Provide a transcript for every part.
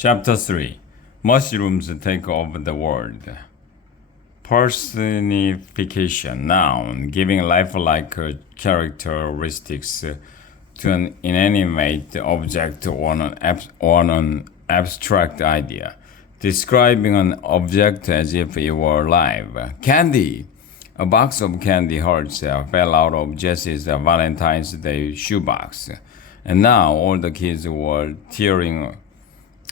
Chapter 3 Mushrooms Take Over the World. Personification, noun, giving lifelike characteristics to an inanimate object or an abstract idea. Describing an object as if it were alive. Candy! A box of candy hearts fell out of Jessie's Valentine's Day shoebox, and now all the kids were tearing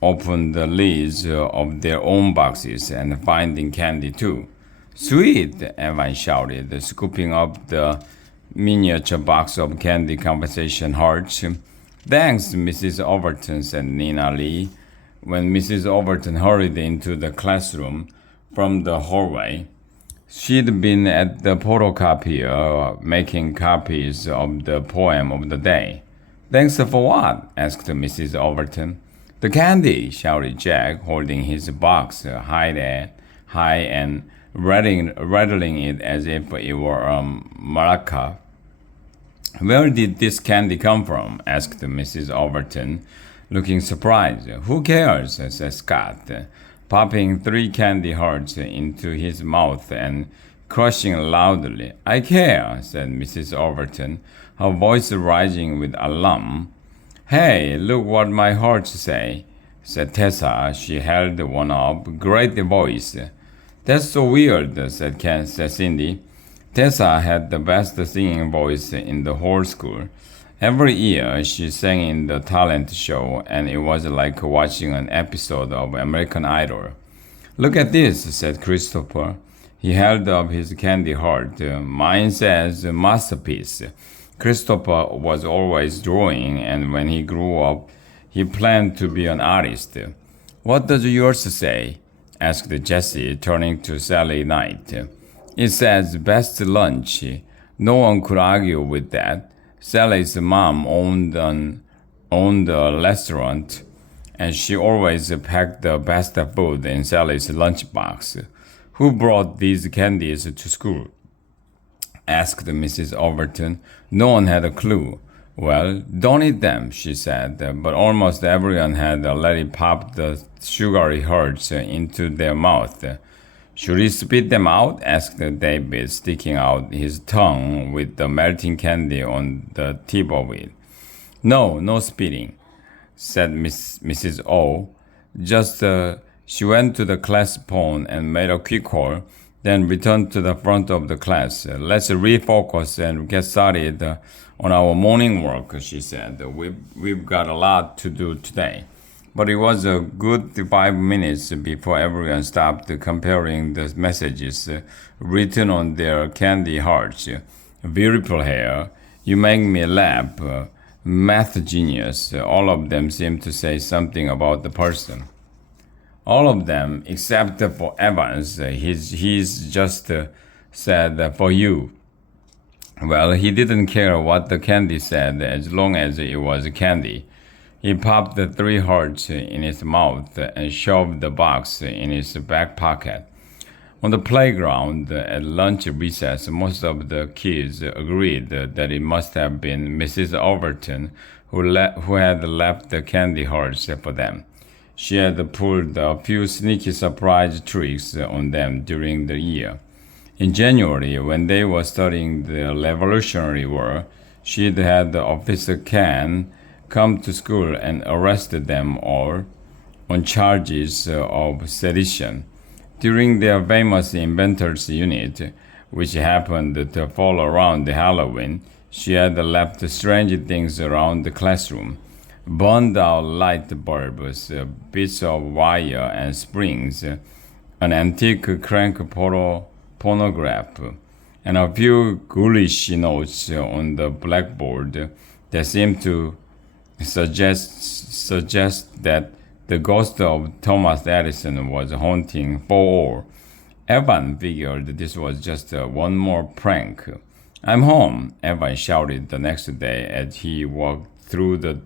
open the lids of their own boxes and finding candy too. Sweet! Evan shouted, scooping up the miniature box of candy conversation hearts. Thanks, Mrs. Overton, said Nina Lee, when Mrs. Overton hurried into the classroom from the hallway. She'd been at the photocopier making copies of the poem of the day. Thanks for what? Asked Mrs. Overton. The candy, shouted Jack, holding his box high and rattling it as if it were a maraca. Where did this candy come from? Asked Mrs. Overton, looking surprised. Who cares? Said Scott, popping 3 candy hearts into his mouth and crushing loudly. I care, said Mrs. Overton, her voice rising with alarm. Hey, look what my hearts say, said Tessa. She held one up. Great voice. That's so weird, said Cindy. Tessa had the best singing voice in the whole school. Every year she sang in the talent show, and it was like watching an episode of American Idol. Look at this, said Christopher. He held up his candy heart. Mine says masterpiece. Christopher was always drawing, and when he grew up, he planned to be an artist. What does yours say? Asked Jessie, turning to Sally Knight. It says best lunch. No one could argue with that. Sally's mom owned a restaurant, and she always packed the best food in Sally's lunchbox. Who brought these candies to school? Asked Mrs. Overton. No one had a clue. Well, don't eat them, she said, but almost everyone had already popped the sugary hearts into their mouth. Should we spit them out? Asked David, sticking out his tongue with the melting candy on the tip of it. No spitting, said Mrs. O. She went to the class phone and made a quick call, then returned to the front of the class. Let's refocus and get started on our morning work, she said. We've got a lot to do today. But it was a good 5 minutes before everyone stopped comparing the messages written on their candy hearts. Beautiful hair. You make me laugh. Math genius. All of them seemed to say something about the person. All of them, except for Evans. He's just said, for you. Well, he didn't care what the candy said as long as it was candy. He popped the 3 hearts in his mouth and shoved the box in his back pocket. On the playground at lunch recess, most of the kids agreed that it must have been Mrs. Overton who had left the candy hearts for them. She had pulled a few sneaky surprise tricks on them during the year. In January, when they were studying the Revolutionary War, she'd had Officer Ken come to school and arrested them all on charges of sedition. During their famous inventors unit, which happened to fall around Halloween, she had left strange things around the classroom. Burned out light bulbs, bits of wire and springs, an antique crank phonograph, and a few ghoulish notes on the blackboard that seemed to suggest that the ghost of Thomas Edison was haunting for all. Evan figured this was just one more prank. I'm home, Evan shouted the next day as he walked through the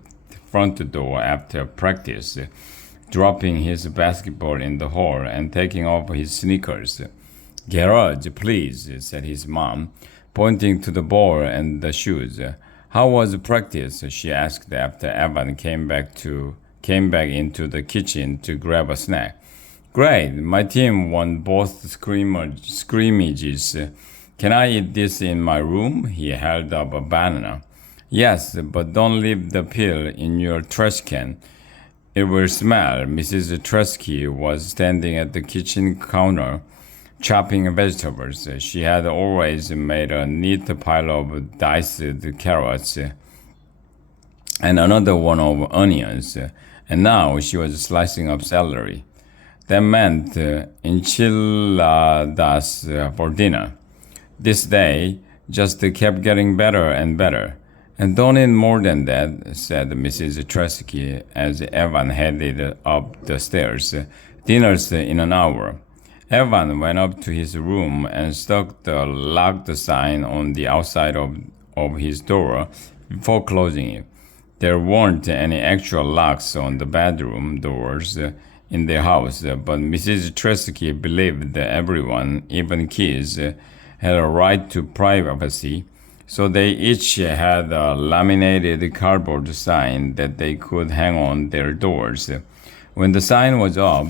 front door after practice, dropping his basketball in the hall and taking off his sneakers. Garage, please, said his mom, pointing to the ball and the shoes. How was practice? She asked after Evan came back to came back into the kitchen to grab a snack. Great, my team won both scrimmages. Can I eat this in my room? He held up a banana. Yes, but don't leave the peel in your trash can. It will smell. Mrs. Tresky was standing at the kitchen counter, chopping vegetables. She had always made a neat pile of diced carrots and another one of onions, and now she was slicing up celery. That meant enchiladas for dinner. This day just kept getting better and better. And don't eat more than that, said Mrs. Tresky as Evan headed up the stairs. Dinner's in an hour. Evan went up to his room and stuck the locked sign on the outside of his door before closing it. There weren't any actual locks on the bedroom doors in their house, but Mrs. Tresky believed that everyone, even kids, had a right to privacy, so they each had a laminated cardboard sign that they could hang on their doors. When the sign was up,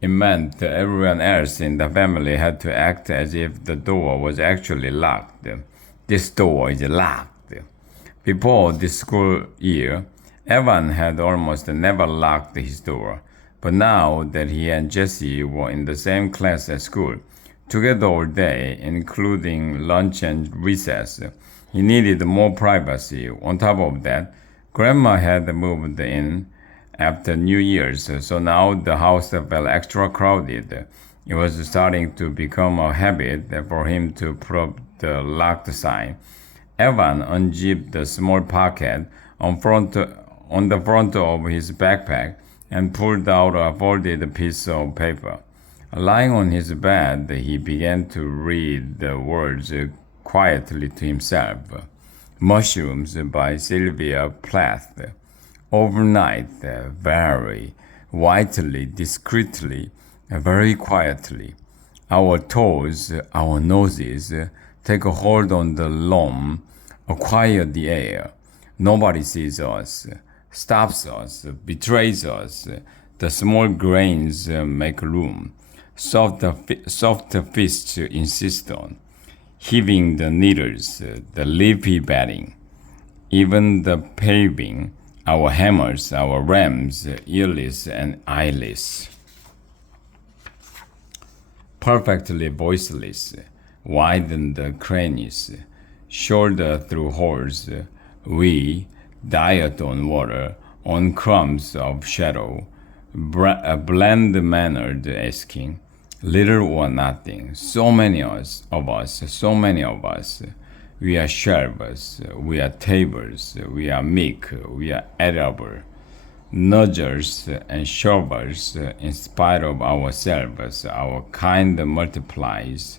it meant that everyone else in the family had to act as if the door was actually locked. This door is locked. Before this school year, Evan had almost never locked his door, but now that he and Jessie were in the same class at school, together all day, including lunch and recess, he needed more privacy. On top of that, Grandma had moved in after New Year's, so now the house felt extra crowded. It was starting to become a habit for him to put up the locked sign. Evan unzipped the small pocket on the front of his backpack and pulled out a folded piece of paper. Lying on his bed, he began to read the words quietly to himself. Mushrooms by Sylvia Plath. Overnight, very whitely, discreetly, very quietly. Our toes, our noses, take a hold on the loam, acquire the air. Nobody sees us, stops us, betrays us. The small grains make room. Soft fists insist on. Heaving the needles, the leafy bedding, even the paving, our hammers, our rams, earless and eyeless. Perfectly voiceless, widen the crannies, shoulder through holes, we diet on water, on crumbs of shadow, bland-mannered asking, little or nothing. So many of us. We are shelvers, we are tables, we are meek, we are edible, nudgers and shovers. In spite of ourselves, our kind multiplies.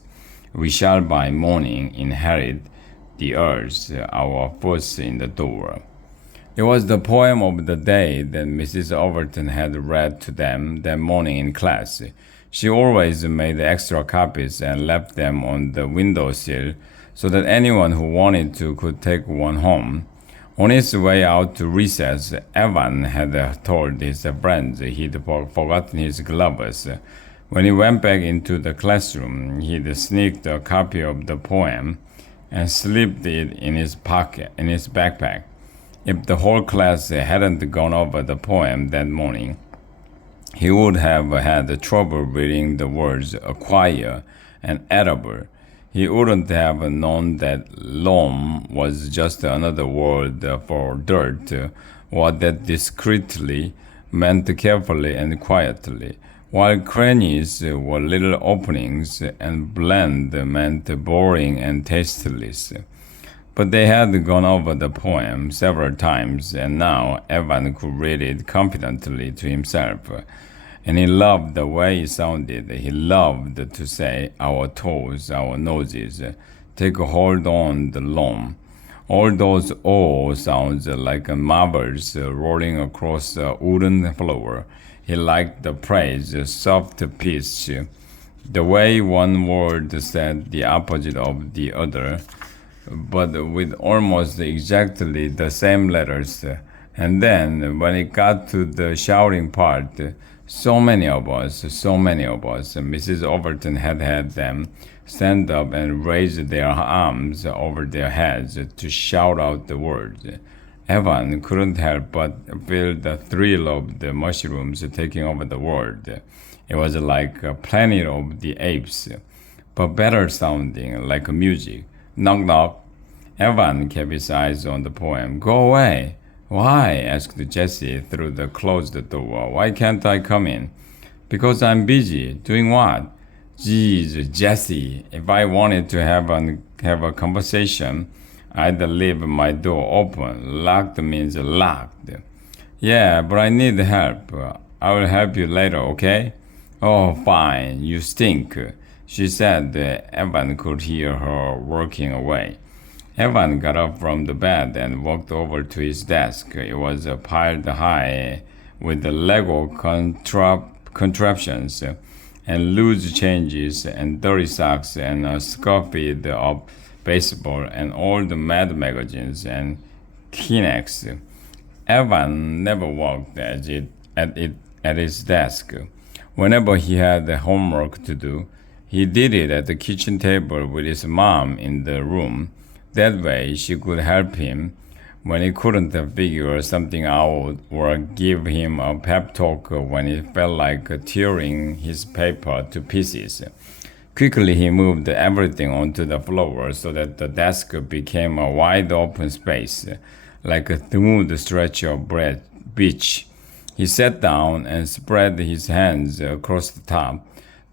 We shall by morning inherit the earth, our foot in the door. It was the poem of the day that Mrs. Overton had read to them that morning in class. She always made extra copies and left them on the windowsill so that anyone who wanted to could take one home. On his way out to recess, Evan had told his friends he'd forgotten his gloves. When he went back into the classroom, he'd sneaked a copy of the poem and slipped it in his backpack. If the whole class hadn't gone over the poem that morning, he would have had trouble reading the words acquire and edible. He wouldn't have known that loam was just another word for dirt, or that discreetly meant carefully and quietly, while crannies were little openings and bland meant boring and tasteless. But they had gone over the poem several times, and now Evan could read it confidently to himself. And he loved the way it sounded. He loved to say, our toes, our noses, take a hold on the loam. All those O sounds like marbles rolling across a wooden floor. He liked the praise, soft pitch, the way one word said the opposite of the other, but with almost exactly the same letters, And then when it got to the shouting part, so many of us, Mrs. Overton had them stand up and raise their arms over their heads to shout out the words. Evan couldn't help but feel the thrill of the mushrooms taking over the world. It was like Planet of the Apes, but better sounding, like music. Knock knock. Evan kept his eyes on the poem. Go away. Why? Asked Jessie through the closed door. Why can't I come in? Because I'm busy. Doing what? Geez, Jessie, if I wanted to have a conversation, I'd leave my door open. Locked means locked. Yeah, but I need help. I will help you later, okay? Oh, fine. You stink, she said. Evan could hear her working away. Evan got up from the bed and walked over to his desk. It was piled high with the Lego contraptions and loose changes and dirty socks and a scuffed up baseball and all the Mad magazines and Kleenex. Evan never worked at his desk. Whenever he had homework to do, he did it at the kitchen table with his mom in the room. That way, she could help him when he couldn't figure something out or give him a pep talk when he felt like tearing his paper to pieces. Quickly, he moved everything onto the floor so that the desk became a wide open space, like a smooth stretch of beach. He sat down and spread his hands across the top.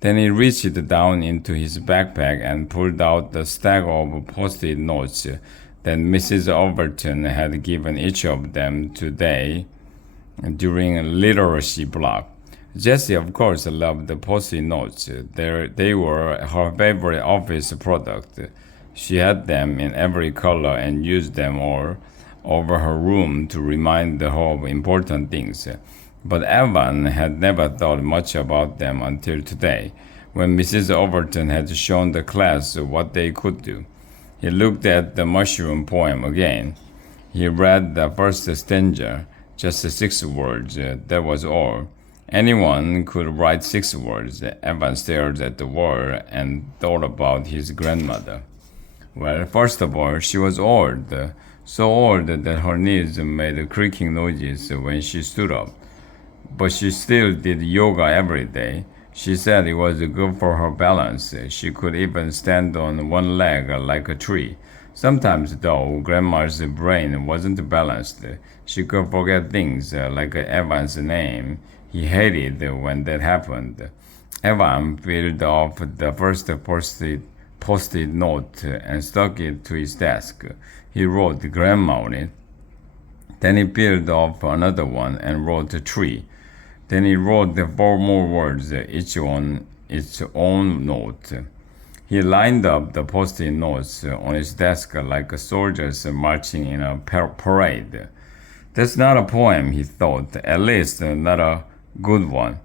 Then he reached down into his backpack and pulled out the stack of post-it notes that Mrs. Overton had given each of them today during a literacy block. Jessie, of course, loved the post-it notes. They were her favorite office product. She had them in every color and used them all over her room to remind her of important things. But Evan had never thought much about them until today, when Mrs. Overton had shown the class what they could do. He looked at the mushroom poem again. He read the first stanza, just 6 words. That was all. Anyone could write 6 words. Evan stared at the wall and thought about his grandmother. Well, first of all, she was old, so old that her knees made creaking noises when she stood up. But she still did yoga every day. She said it was good for her balance. She could even stand on one leg like a tree. Sometimes, though, Grandma's brain wasn't balanced. She could forget things like Evan's name. He hated when that happened. Evan peeled off the first post-it note and stuck it to his desk. He wrote Grandma on it. Then he peeled off another one and wrote tree. Then he wrote the 4 more words, each on its own note. He lined up the post-it notes on his desk like soldiers marching in a parade. That's not a poem, he thought, at least not a good one.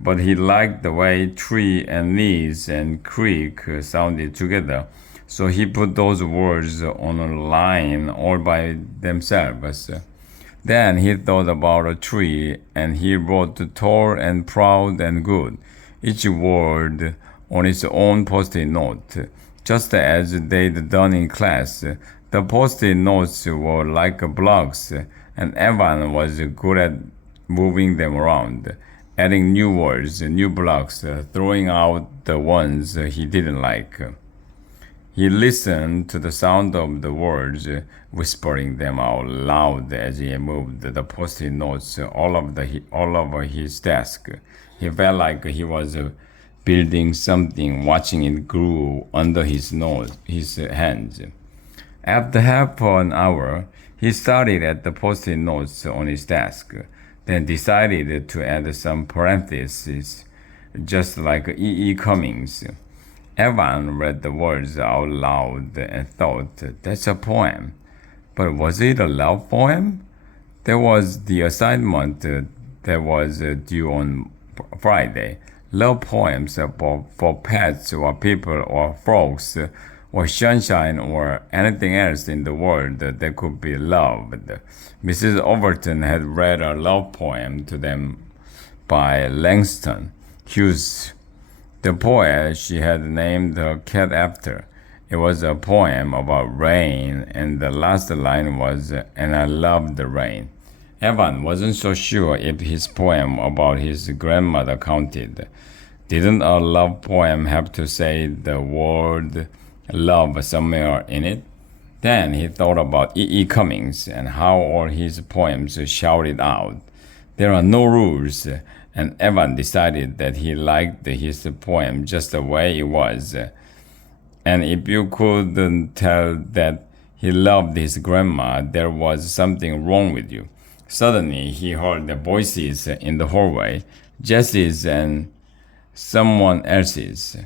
But he liked the way tree and knees and creek sounded together, so he put those words on a line all by themselves. Then he thought about a tree, and he wrote tall and proud and good, each word on its own post-it note, just as they'd done in class. The post-it notes were like blocks, and Evan was good at moving them around, adding new words, new blocks, throwing out the ones he didn't like. He listened to the sound of the words, whispering them out loud as he moved the post-it notes all over his desk. He felt like he was building something, watching it grow under his hands. After half an hour, he started at the post-it notes on his desk, then decided to add some parentheses, just like E. E. Cummings. Evan read the words out loud and thought, that's a poem. But was it a love poem? There was the assignment that was due on Friday. Love poems for pets or people or frogs or sunshine or anything else in the world that could be loved. Mrs. Overton had read a love poem to them by Langston Hughes, the poet she had named her cat after. It was a poem about rain, and the last line was, "And I love the rain." Evan wasn't so sure if his poem about his grandmother counted. Didn't a love poem have to say the word love somewhere in it? Then he thought about E. E. Cummings and how all his poems shouted out. There are no rules, and Evan decided that he liked his poem just the way it was. And if you couldn't tell that he loved his grandma, there was something wrong with you. Suddenly, he heard the voices in the hallway, Jesse's and someone else's,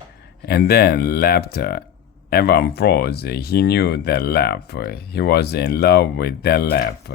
and then laughter. Evan froze. He knew that laugh. He was in love with that laugh.